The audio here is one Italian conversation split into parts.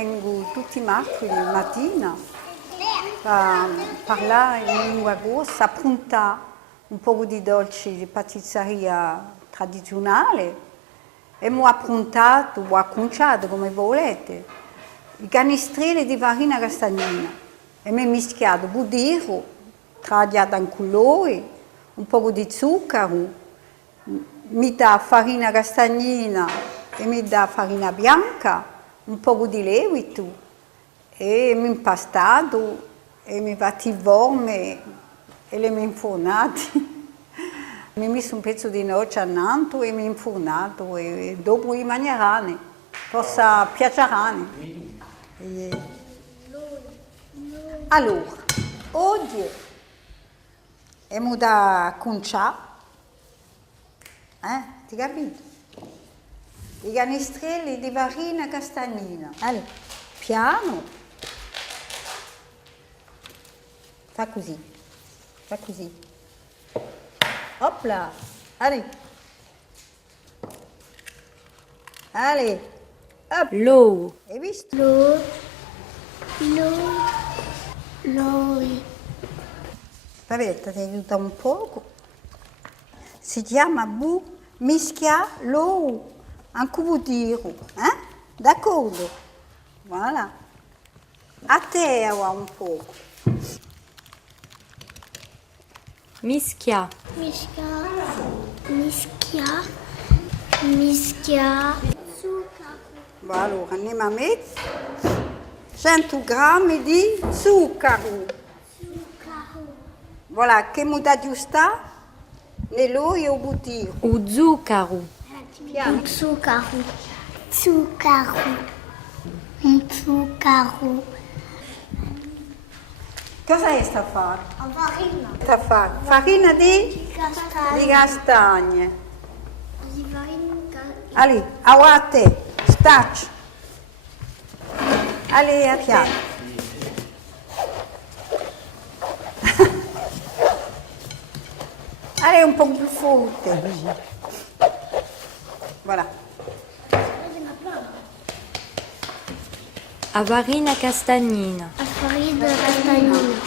vengo tutti i mercoledì mattina a parlare in lingua grossa, appuntare un po' di dolci di pasticceria tradizionale e mi ho approntato, ho acconciato come volete, i canestrini di farina castagnina e mi ho mischiato budiro, tagliato in colori, un po' di zucchero, mi dà farina castagnina e mi dà farina bianca, un po' di lievito e mi ho impastato e mi ho fatto i forme e le mi ho infornati. Mi ho messo un pezzo di noce annanto e mi ho infornato e dopo i mangeranno, possa piaceranno. Allora, oggi abbiamo da conciare, ti capito? I canestrelli di farina castagnina. Allora, piano. Fa così. Fa così. Opla. Allez. Allez. Hop. L'eau. Hai visto? L'eau. Aspetta, ti aiuta un poco. Si chiama mischia l'eau. Un cubo di ro, D'accordo? Voilà. A terra un poco. Mischia. Mischia. Allora, andiamo a mettere 100 grammi di zucchero. Voilà, che mi da giusta nell'olio e il buttino. O zucchero. Zucchero. Cosa è sta fare? Farina. Sta fare farina di castagne. Allez, a te, stacci. Allez, a piano. Allez, un po' più forte. Voilà. A farina castagnina. Farina castagnina.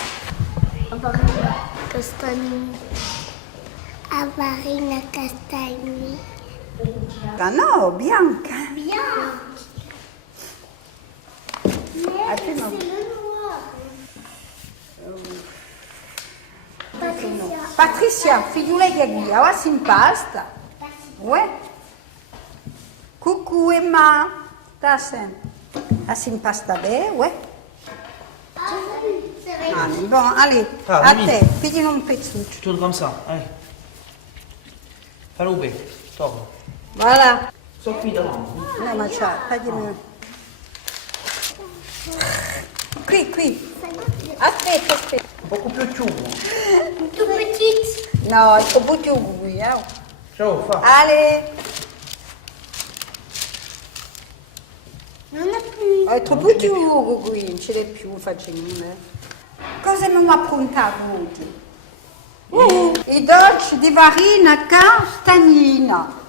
Ah no, bianca. Patricia, figliula che guida, ora si impasta. Ouais. Coucou Emma. Sta sempre. Si impasta bene, ouais. Bon, allez, a te, pigliano un pezzuccio. Tutto come ça, fallo bene, stop. Voilà. Sto qui davanti. No, ma c'è, tagliami. Qui. Aspetta. Un po' più ciugo. Tout petite. No, è un po' più qui, Ciao, fa. Allez. Non è più. È troppo più qui, non ce n'è più facile. Cosa abbiamo approntato oggi? I dolci di farina castagnina.